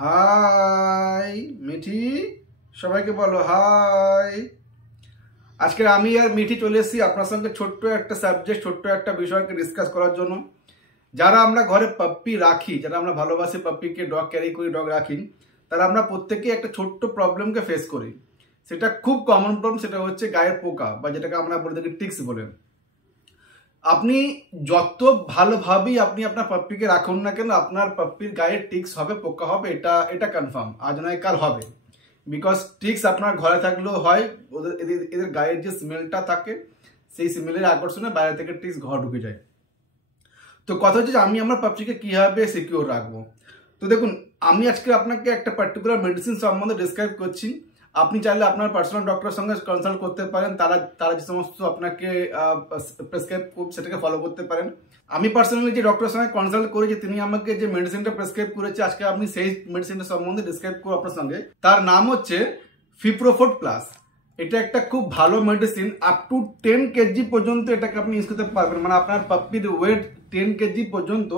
High Mithi, সবাইকে বলো high. আজকে আমি আর মিঠি চলে এসেছি আপনার সঙ্গে ছোট্ট একটা সাবজেক্ট, ছোট্ট একটা বিষয়কে ডিসকাস করার জন্য। যারা আমরা ঘরে পাপ্পি রাখি, যারা আমরা ভালোবাসি পাপ্পিকে, ডগ ক্যারি করি, ডগ রাখি, তারা আমরা প্রত্যেকেই একটা ছোট্ট প্রবলেমকে ফেস করি। সেটা খুব কমন প্রবলেম, সেটা হচ্ছে গায়ের পোকা, বা যেটাকে আমরা বলে থাকি টিক্স বলে। আপনি যত ভালোভাবেই আপনি আপনার পাপ্পিকে রাখুন না কেন, আপনার পাপ্পির গায়ে টিক্স হবে, পোকা হবে, এটা কনফার্ম, আজ নয় কাল হবে। বিকজ টিক্স আপনার ঘরে থাকলেও হয়, এদের গায়ের যে স্মেলটা থাকে, সেই স্মেলের আকর্ষণে বাইরে থেকে টিক্স ঘর ঢুকে যায়। তো কথা হচ্ছে যে আমি আমার পাপ্পিকে কীভাবে সিকিউর রাখবো। তো দেখুন, আমি আজকে আপনাকে একটা পার্টিকুলার মেডিসিন সম্বন্ধে ডিসক্রাইব করছি। আপনি চাইলে আপনার পার্সোনাল ডক্টরের সঙ্গে কনসাল্ট করতে পারেন, তারা যে সমস্ত আপনাকে প্রেসক্রাইব করবে সেটাকে ফলো করতে পারেন। আমি পার্সোনালি যে ডক্টরের সঙ্গে কনসাল্ট করেছি, তিনি আমাকে যে মেডিসিনটা প্রেসক্রাইব করেছে, আজকে আপনি সেই মেডিসিনটা সম্বন্ধে ডিসক্রাইব করবো আপনার সঙ্গে। তার নাম হচ্ছে ফিপ্রোফোর্ট প্লাস। এটা একটা খুব ভালো মেডিসিন, আপ টু 10 কেজি পর্যন্ত এটাকে আপনি ইউজ করতে পারবেন। মানে আপনার পাপ্পির ওয়েট 10 কেজি পর্যন্ত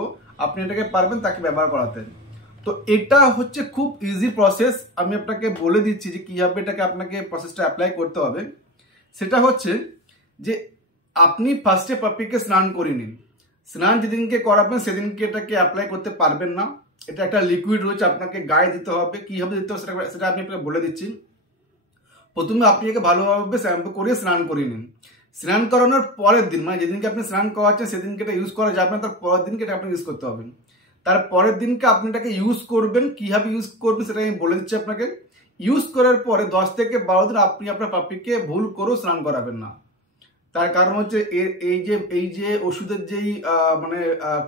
আপনি এটাকে পারবেন তাকে ব্যবহার করাতে। তো এটা হচ্ছে খুব ইজি প্রসেস। আমি আপনাকে বলে দিচ্ছি যে কীভাবে এটাকে আপনাকে প্রসেসটা অ্যাপ্লাই করতে হবে। সেটা হচ্ছে যে আপনি ফার্স্টে পাপ্পিকে স্নান করে নিন। স্নান যেদিনকে করাবেন সেদিনকে এটাকে অ্যাপ্লাই করতে পারবেন না। এটা একটা লিকুইড রয়েছে, আপনাকে গায়ে দিতে হবে। কীভাবে দিতে হবে সেটা আমি আপনাকে বলে দিচ্ছি। প্রথমে আপনি একে ভালোভাবে শ্যাম্পু করে স্নান করে নিন। স্নান করানোর পরের দিন, মানে যেদিনকে আপনি স্নান করাচ্ছেন সেদিনকে এটা ইউজ করা যাবে না, তার পরের দিনকে এটা আপনি ইউজ করতে হবে। তারপরের দিনকে আপনি এটাকে ইউজ করবেন। কীভাবে ইউজ করবেন সেটা আমি বলে দিচ্ছি আপনাকে। ইউজ করার পরে 10 থেকে 12 দিন আপনি আপনার পাপ্পিকে ভুল করেও স্নান করাবেন না। তার কারণ হচ্ছে এই যে ওষুধের যেই মানে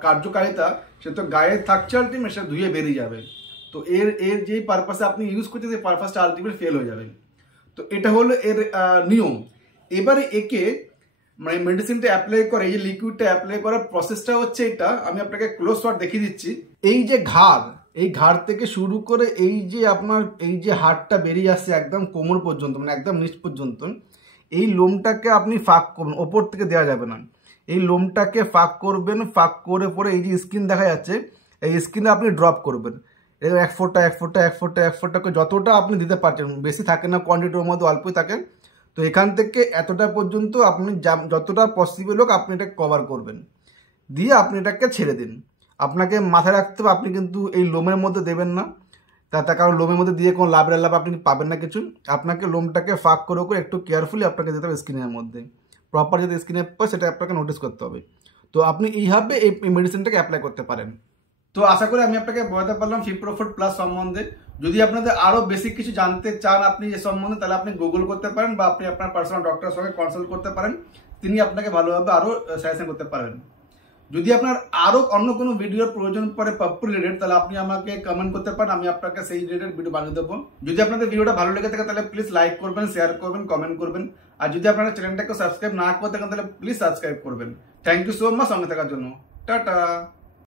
কার্যকারিতা, সে তো গায়ে থাকছে, আলটিমেট সেটা ধুয়ে বেরিয়ে যাবে। তো এর যেই পারপাসে আপনি ইউজ করছেন সেই পারপাসটা আলটিমেট ফেল হয়ে যাবে। তো এটা হলো এর নিয়ম। এবারে একে মানে মেডিসিনটা অ্যাপ্লাই করে, এই যে লিকুইডটা অ্যাপ্লাই করার প্রসেসটা হচ্ছে এটা। আমি আপনাকে ক্লোজ শট দেখিয়ে দিচ্ছি। এই যে ঘাড়, এই ঘাড় থেকে শুরু করে এই যে আপনার এই যে হাড়টা বেরিয়ে আসছে একদম কোমর পর্যন্ত, মানে একদম নিচ পর্যন্ত, এই লোমটাকে আপনি ফাঁক করবেন, ওপর থেকে দেওয়া যাবে না। এই লোমটাকে ফাঁক করবেন, ফাঁক করে পরে এই যে স্কিন দেখা যাচ্ছে, এই স্কিনে আপনি ড্রপ করবেন। এক ফোঁটা করে যতটা আপনি দিতে পারছেন, বেশি থাকে না কোয়ান্টিটির মধ্যে, অল্পই থাকে। তো এখান থেকে এতটা পর্যন্ত আপনি যতটা পসিবল হোক আপনি এটা কভার করবেন, দিয়ে আপনি এটাকে ছেড়ে দিন। আপনাকে মাথায় রাখতে হবে আপনি কিন্তু এই লোমের মধ্যে দেবেন না, তার কারণ লোমের মধ্যে দিয়ে কোনো লাভ আপনি পাবেন না কিছু। আপনাকে লোমটাকে ফাঁক করে একটু কেয়ারফুলি আপনাকে দিতে হবে স্কিনের মধ্যে। প্রপার যদি স্কিনে পায় সেটা আপনাকে নোটিস করতে হবে। তো আপনি এইভাবে এই মেডিসিনটাকে অ্যাপ্লাই করতে পারেন। তো আশা করি আমি আপনাকে বোঝাতে পারলাম ফিপ্রোফোর্ট প্লাস সম্বন্ধে। যদি আপনাদের আরও বেশি কিছু জানতে চান আপনি এ সম্বন্ধে, তাহলে আপনি গুগল করতে পারেন বা আপনি আপনার পার্সোনাল ডক্টরের সঙ্গে কনসাল্ট করতে পারেন। তিনি আপনাকে ভালোভাবে আরও সাজেশন করতে পারবেন। যদি আপনার আরও অন্য কোনো ভিডিওর প্রয়োজন পড়ে পাপ্পি রিলেটেড, তাহলে আপনি আমাকে কমেন্ট করতে পারেন, আমি আপনাকে সেই রিলেটেড ভিডিও বানিয়ে দেবো। যদি আপনাদের ভিডিওটা ভালো লেগে থাকে তাহলে প্লিজ লাইক করবেন, শেয়ার করবেন, কমেন্ট করবেন। আর যদি আপনারা চ্যানেলটাকে সাবস্ক্রাইব না করে থাকেন তাহলে প্লিজ সাবস্ক্রাইব করবেন। থ্যাংক ইউ সো মাচ সঙ্গে থাকার জন্য। টাটা।